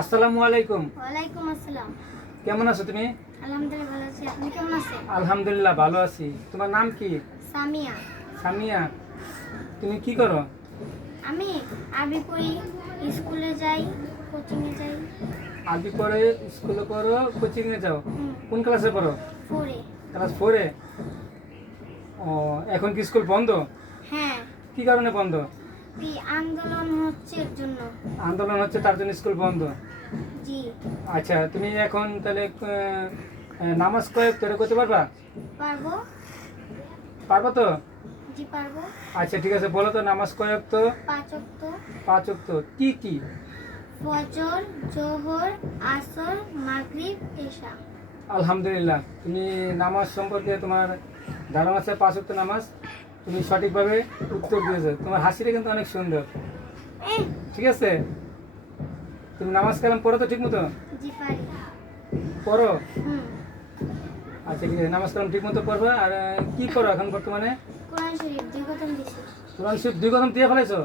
আসসালামু আলাইকুম। ওয়ালাইকুম আসসালাম। কেমন আছো তুমি? আলহামদুলিল্লাহ ভালো আছি। আপনি কেমন আছেন? আলহামদুলিল্লাহ ভালো আছি। তোমার নাম কি? সামিয়া। সামিয়া তুমি কি করো? আমি আরবি পড়ি স্কুলে যাই কোচিংয়ে যাই। আরবি পড়ে স্কুলে পড়ো কোচিংয়ে যাও? কোন ক্লাসে পড়ো? পড়ে ক্লাস ফোরে? ও এখন কি স্কুল বন্ধ? হ্যাঁ। কি কারণে বন্ধ? কি আন্দোলন হচ্ছে এর জন্য। আন্দোলন হচ্ছে তার জন্য স্কুল বন্ধ? জি। আচ্ছা তুমি এখন তাহলে নামাজ কয়েক তোরা করতে পারবা? পারব। পারব তো? জি পারব। আচ্ছা ঠিক আছে বলো তো নামাজ কয়েক তো? পাঁচ ওয়াক্ত। পাঁচ তো কি কি? ফজর জোহর আসর মাগরিব এশা। আলহামদুলিল্লাহ তুমি নামাজ সম্পর্কে তোমার ধারণা আছে পাঁচ ওয়াক্ত নামাজ? তুমি সঠিকভাবে উত্তর দিয়েছ। তোমার হাসিটা কিন্তু অনেক সুন্দর। ঠিক আছে? তুমি নামাজ কালাম পড়ো তো ঠিক মতো পড়ো? আচ্ছা ঠিক আছে নামাজ কালাম ঠিক মতো পড়বে। আর কি করো এখন বর্তমানে? কোরআন শরীফ দুই কদম শিব দুই কদম দিয়ে ফেলেছো?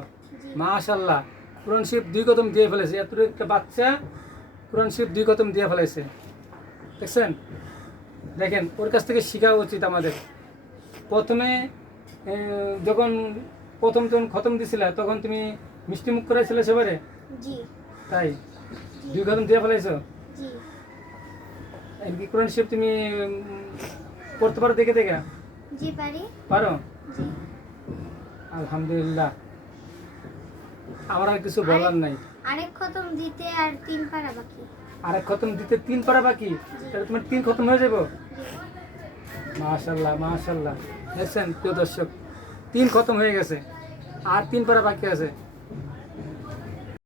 মাশাল্লাহ কোরআন শিব দুই কদম দিয়ে ফেলেছে। এত একটা বাচ্চা কোরআন শিব দুই কদম দিয়ে ফেলেছে। দেখছেন? দেখেন ওর কাছ থেকে শেখা উচিত আমাদের। প্রথমে যখন প্রথম যখন খতম দিছিলে তখন তুমি মিষ্টি মুখ করেছিলে সেবারে? জি। তাই? দুই কদম দিয়ে জি। এমনি কোরআন শিব তুমি পড়তে পারো দেখে দেখে? জি পারি। পারো? জি। আলহামদুলিল্লাহ। আমার আর কিছু বলার নাই। আরেক খতম দিতে আর তিন পারা বাকি। আর এক খতম দিতে তিন পারা বাকি? তাহলে তোমার তিন খতম হয়ে যাব? মাশাল্লাহ মাশাল্লাহ দেখছেন প্রিয় দর্শক তিন খতম হয়ে গেছে আর তিন পারা বাকি আছে।